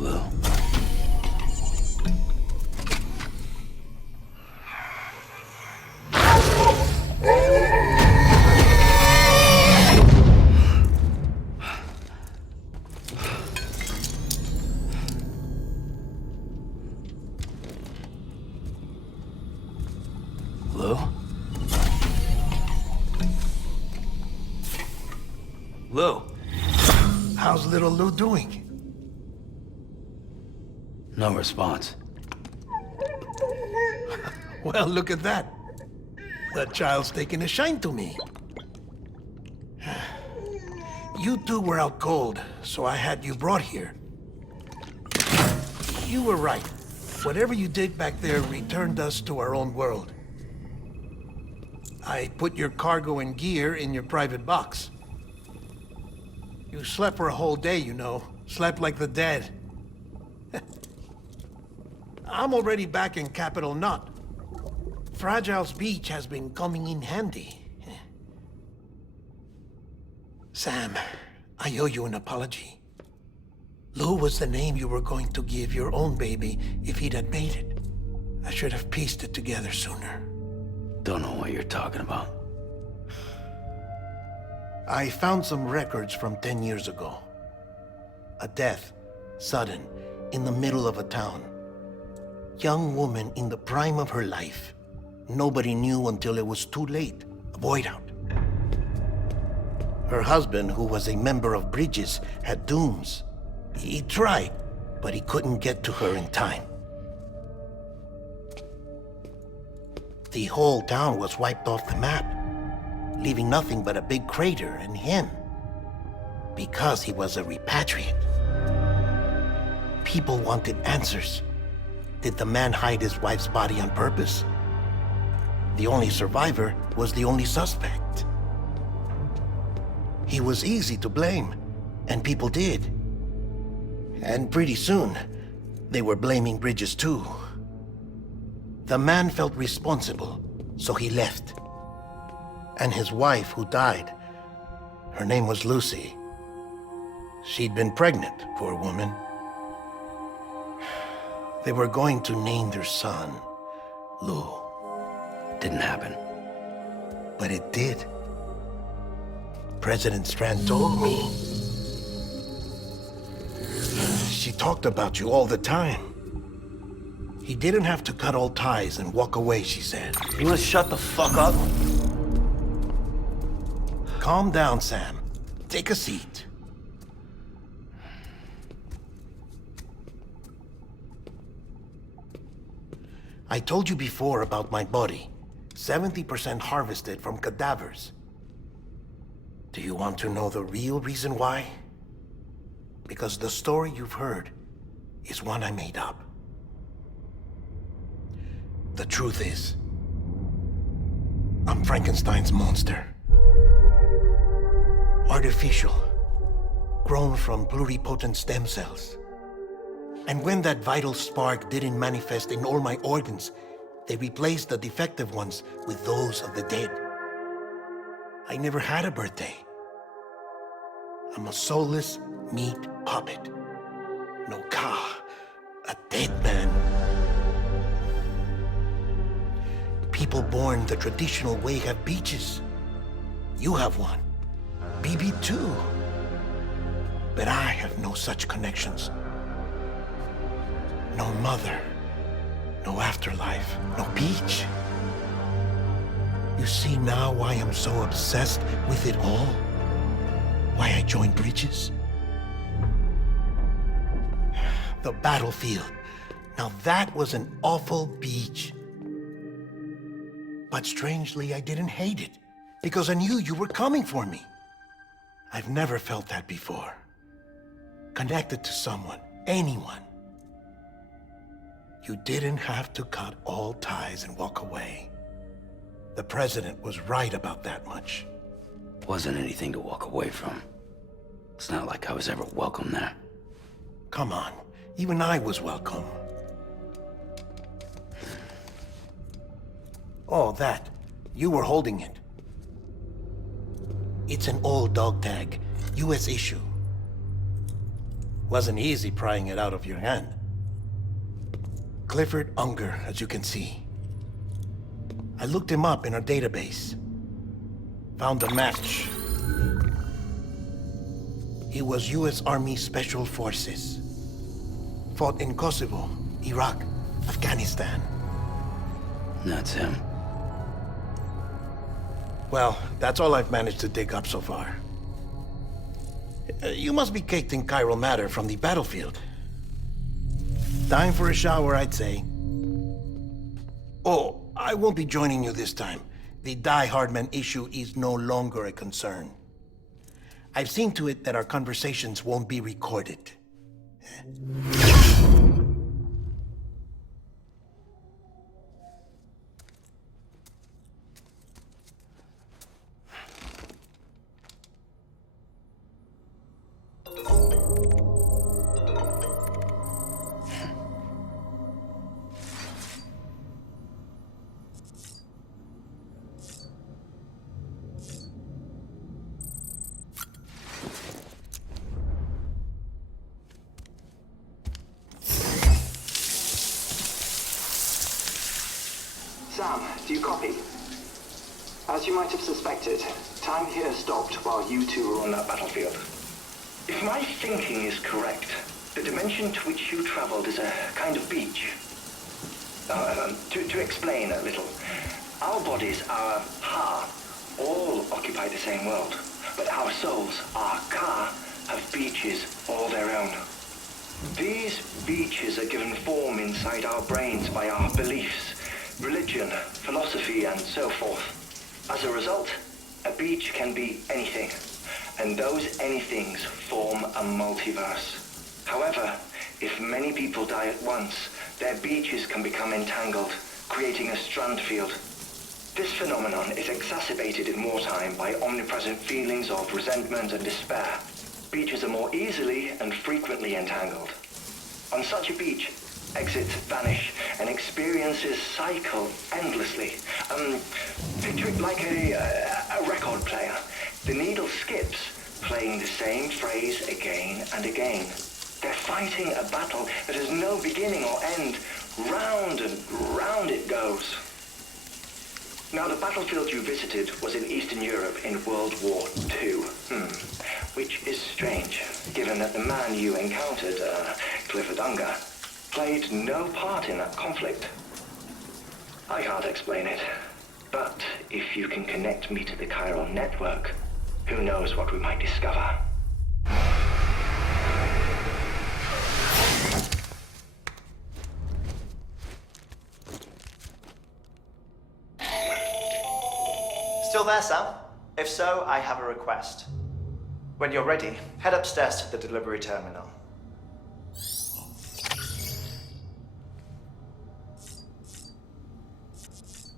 Lou. Lou? Lou? How's little Lou doing? No response. Well, look at that. The child's taking a shine to me. You two were out cold, so I had you brought here. You were right. Whatever you did back there returned us to our own world. I put your cargo and gear in your private box. You slept for a whole day, you know. Slept like the dead. I'm already back in Capital Knot. Fragile's beach has been coming in handy. Sam, I owe you an apology. Lou was the name you were going to give your own baby if he'd had made it. I should have pieced it together sooner. Don't know what you're talking about. I found some records from 10 years ago. A death, sudden, in the middle of a town. Young woman in the prime of her life. Nobody knew until it was too late. A void out. Her husband, who was a member of Bridges, had dooms. He tried, but he couldn't get to her in time. The whole town was wiped off the map, leaving nothing but a big crater and him. Because he was a repatriate. People wanted answers. Did the man hide his wife's body on purpose? The only survivor was the only suspect. He was easy to blame, and people did. And pretty soon, they were blaming Bridges too. The man felt responsible, so he left. And his wife, who died, her name was Lucy. She'd been pregnant, poor woman. They were going to name their son Lou. Didn't happen. But it did. President Strand told me. She talked about you all the time. He didn't have to cut all ties and walk away, she said. You wanna shut the fuck up? Calm down, Sam. Take a seat. I told you before about my body. 70% harvested from cadavers. Do you want to know the real reason why? Because the story you've heard is one I made up. The truth is, I'm Frankenstein's monster. Artificial, grown from pluripotent stem cells. And when that vital spark didn't manifest in all my organs, they replaced the defective ones with those of the dead. I never had a birthday. I'm a soulless meat puppet. No ka, a dead man. People born the traditional way have beaches. You have one. BB too. But I have no such connections. No mother, no afterlife, no beach. You see now why I'm so obsessed with it all? Why I joined Bridges? The battlefield. Now that was an awful beach. But strangely, I didn't hate it, because I knew you were coming for me. I've never felt that before. Connected to someone, anyone. You didn't have to cut all ties and walk away. The president was right about that much. Wasn't anything to walk away from. It's not like I was ever welcome there. Come on, even I was welcome. Oh, that. You were holding it. It's an old dog tag, US issue. Wasn't easy prying it out of your hand. Clifford Unger, as you can see. I looked him up in our database. Found a match. He was U.S. Army Special Forces. Fought in Kosovo, Iraq, Afghanistan. That's him. Well, that's all I've managed to dig up so far. You must be caked in chiral matter from the battlefield. Time for a shower, I'd say. Oh, I won't be joining you this time. The Die Hardman issue is no longer a concern. I've seen to it that our conversations won't be recorded. Sam, do you copy? As you might have suspected, time here stopped while you two were on that battlefield. If my thinking is correct, the dimension to which you traveled is a kind of beach. To explain a little, our bodies, our ha, all occupy the same world, but our souls, our ka, have beaches all their own. These beaches are given form inside our brains by our beliefs, religion, philosophy, and so forth. As a result, a beach can be anything, and those anythings form a multiverse. However, if many people die at once, their beaches can become entangled, creating a strand field. This phenomenon is exacerbated in wartime by omnipresent feelings of resentment and despair. Beaches are more easily and frequently entangled. On such a beach, exits vanish and experiences cycle endlessly. Picture it like a record player. The needle skips, playing the same phrase again and again. They're fighting a battle that has no beginning or end. Round and round it goes. Now, the battlefield you visited was in Eastern Europe in World War II. Which is strange, given that the man you encountered, Clifford Unger, played no part in that conflict. I can't explain it, but if you can connect me to the chiral network, who knows what we might discover. Still there, Sam? If so, I have a request. When you're ready, head upstairs to the delivery terminal.